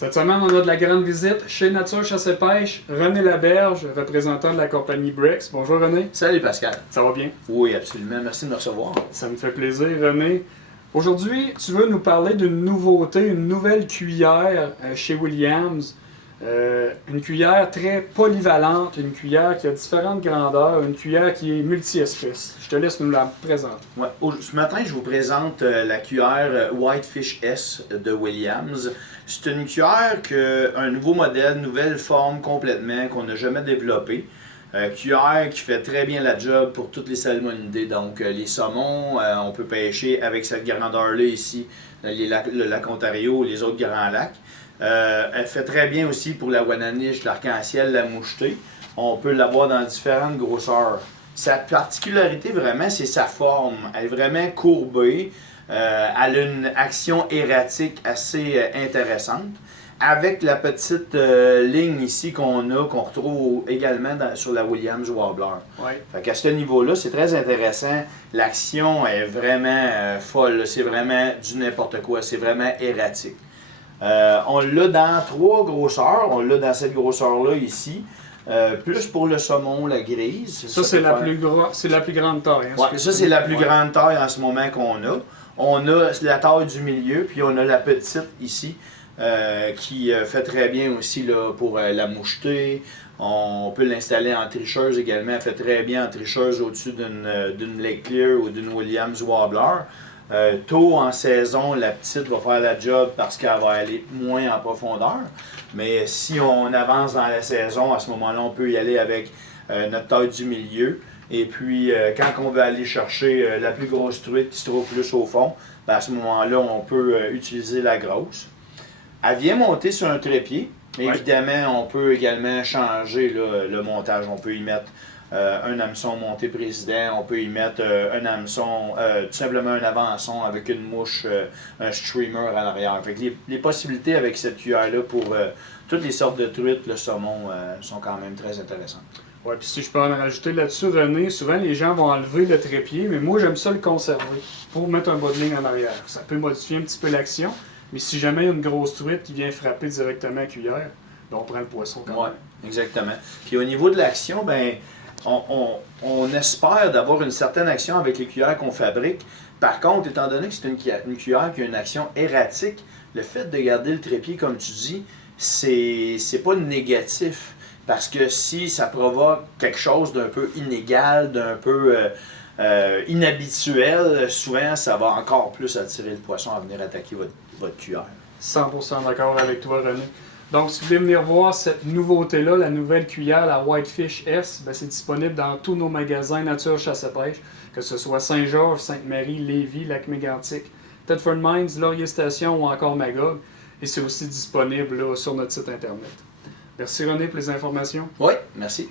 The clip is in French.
Cette semaine, on a de la grande visite chez Nature Chasse et Pêche. René Laberge, représentant de la compagnie Brex. Bonjour René. Salut Pascal. Ça va bien? Oui, absolument. Merci de me recevoir. Ça me fait plaisir, René. Aujourd'hui, tu veux nous parler d'une nouveauté, une nouvelle cuillère chez Williams. Une cuillère très polyvalente, une cuillère qui a différentes grandeurs, une cuillère qui est multi-espèces. Je te laisse nous la présenter. Ouais. Ce matin, je vous présente la cuillère Whitefish S de Williams. C'est une cuillère un nouveau modèle, nouvelle forme complètement, qu'on n'a jamais développée. Cuillère qui fait très bien la job pour toutes les salmonidés. Donc, les saumons, on peut pêcher avec cette grandeur-là ici, le lac Ontario, les autres grands lacs. Elle fait très bien aussi pour la Wananiche, l'arc-en-ciel, la mouchetée. On peut l'avoir dans différentes grosseurs. Sa particularité vraiment, c'est sa forme. Elle est vraiment courbée. Elle a une action erratique assez intéressante. Avec la petite ligne ici qu'on retrouve également sur la Williams Wobbler. Ouais. Fait qu'à ce niveau-là, c'est très intéressant. L'action est vraiment folle. C'est vraiment du n'importe quoi. C'est vraiment erratique. On l'a dans 3 grosseurs. On l'a dans cette grosseur-là ici. Plus pour le saumon, la grise. Ça, c'est la plus grande taille. Hein, ouais, ça, c'est la plus grande taille en ce moment qu'on a. On a la taille du milieu, puis on a la petite ici, qui fait très bien aussi là, pour la mouchetée. On peut l'installer en tricheuse également. Elle fait très bien en tricheuse au-dessus d'une Lake Clear ou d'une Williams Wobbler. Tôt en saison, la petite va faire la job parce qu'elle va aller moins en profondeur. Mais si on avance dans la saison, à ce moment-là, on peut y aller avec notre taille du milieu. Et puis, quand on veut aller chercher la plus grosse truite qui se trouve plus au fond, ben à ce moment-là, on peut utiliser la grosse. Elle vient monter sur un trépied. Évidemment, on peut également changer là, le montage. On peut y mettre un hameçon monté président, on peut y mettre un hameçon, tout simplement un avançon avec une mouche, un streamer à l'arrière. Fait que les possibilités avec cette cuillère-là pour toutes les sortes de truites, le saumon, sont quand même très intéressantes. Ouais, puis si je peux en rajouter là-dessus, René, souvent les gens vont enlever le trépied, mais moi j'aime ça le conserver pour mettre un bas de ligne en arrière. Ça peut modifier un petit peu l'action, mais si jamais il y a une grosse truite qui vient frapper directement à la cuillère, ben on prend le poisson quand même. Oui, exactement. Puis au niveau de l'action, ben on espère d'avoir une certaine action avec les cuillères qu'on fabrique. Par contre, étant donné que c'est une cuillère qui a une action erratique, le fait de garder le trépied, comme tu dis, c'est pas négatif. Parce que si ça provoque quelque chose d'un peu inégal, d'un peu inhabituel, souvent ça va encore plus attirer le poisson à venir attaquer votre cuillère. 100% d'accord avec toi, René. Donc, si vous voulez venir voir cette nouveauté-là, la nouvelle cuillère, la Whitefish S, ben, c'est disponible dans tous nos magasins Nature Chasse et Pêche, que ce soit Saint-Georges, Sainte-Marie, Lévis, Lac-Mégantic, Thetford Mines, Laurier Station ou encore Magog. Et c'est aussi disponible là, sur notre site Internet. Merci René pour les informations. Oui, merci.